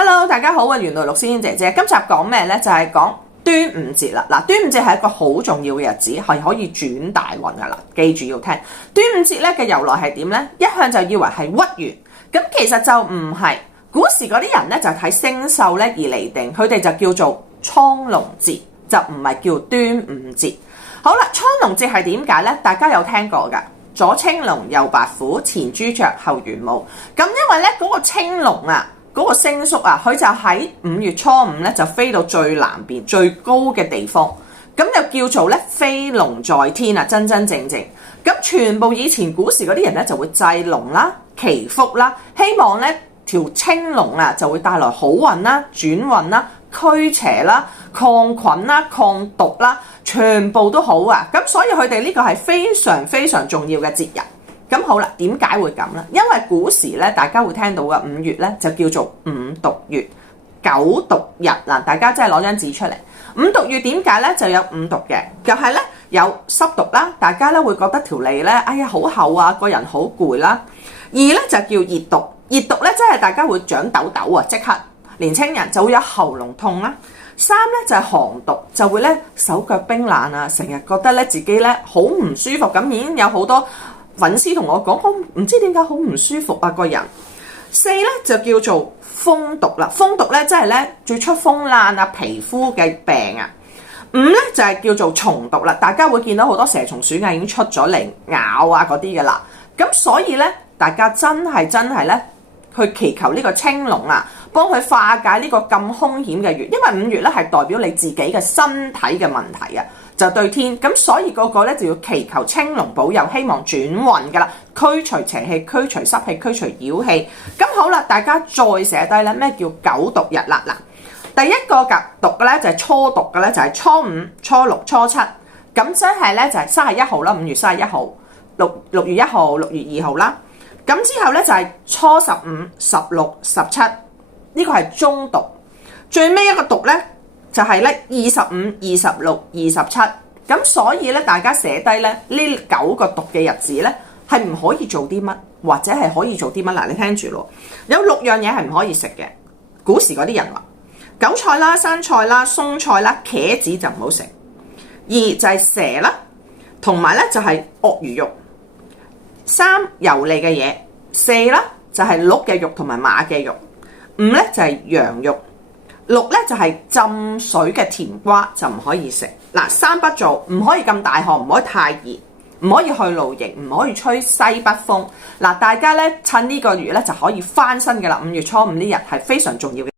Hello， 大家好啊！原來陸先生姐姐，今集講咩呢？就係講端午節啦。嗱，端午節係一個好重要嘅日子，係可以轉大運噶啦。記住要聽端午節咧嘅由來係點呢？一向就以為係屈原，咁其實就唔係。古時嗰啲人咧就睇星宿咧而嚟定，佢哋就叫做蒼龍節，就唔係叫端午節。好啦，蒼龍節係點解呢？大家有聽過噶？左青龍，右白虎，前朱雀，後玄武。咁因為咧嗰個青龍啊，嗰個星宿啊，佢就喺5月初5咧就飛到最南邊最高嘅地方，咁就叫做咧飛龍在天啊，真真正正。咁全部以前古時嗰啲人咧就會祭龍啦、祈福啦，希望咧條青龍啊就會帶來好運啦、轉運啦、驅邪啦、抗菌啦、抗毒啦，全部都好啊！咁所以佢哋呢個係非常非常重要嘅節日。咁好啦，點解會咁呢？因為古時咧，大家會聽到嘅5月咧就叫做五毒月、九毒日嗱，大家真係攞張紙出嚟。五毒月點解咧就有5毒嘅？就係咧有濕毒啦，大家咧會覺得條脷咧，哎呀好厚啊，個人好攰啦。2咧就叫熱毒，熱毒咧真係大家會長痘痘啊，即刻年青人就會有喉嚨痛啦。3咧就係寒毒，就會咧手腳冰冷啊，成日覺得咧自己咧好唔舒服咁，已經有好多粉絲同我講，我唔知點解好唔舒服啊個人。4咧就叫做風毒啦，風毒咧即係咧最出風爛啊，皮膚嘅病啊。5咧就係叫做蟲毒啦，大家會見到好多蛇蟲鼠蟻已經出咗嚟咬啊嗰啲噶啦。咁所以咧，大家真係咧去祈求呢個青龍啊，幫佢化解呢個咁兇險嘅月，因為5月咧係代表你自己嘅身體嘅問題啊，就對天咁，所以個個咧就要祈求青龍保佑，希望轉運噶啦，驅除邪氣、驅除濕氣、驅除妖氣。咁好啦，大家再寫低咧咩叫九毒日啦？嗱，第一個嘅毒嘅咧就係初毒嘅咧，就係初5、初6、初7，咁即係咧就係31號啦，5月31號、6月1號、6月2號啦。咁之後咧就係初15、16、17，呢個係中毒。最尾一個毒咧就係咧25、26、27。咁所以咧大家寫低咧呢9個毒嘅日子咧係唔可以做啲乜，或者係可以做啲乜嗱？你聽住咯，有6樣嘢係唔可以食嘅。古時嗰啲人話韭菜啦、生菜啦、松菜啦、茄子就唔好食。2就係蛇啦，同埋咧就係鱷魚肉。3油膩嘅嘢。4啦就係鹿嘅肉同埋馬嘅肉。5咧就係羊肉。6咧就係浸水嘅甜瓜就唔可以食。嗱，3不做，唔可以咁大汗，唔可以太熱，唔可以去露營，唔可以吹西北風。嗱，大家咧趁呢個月咧就可以翻身㗎啦。5月初5呢日係非常重要嘅。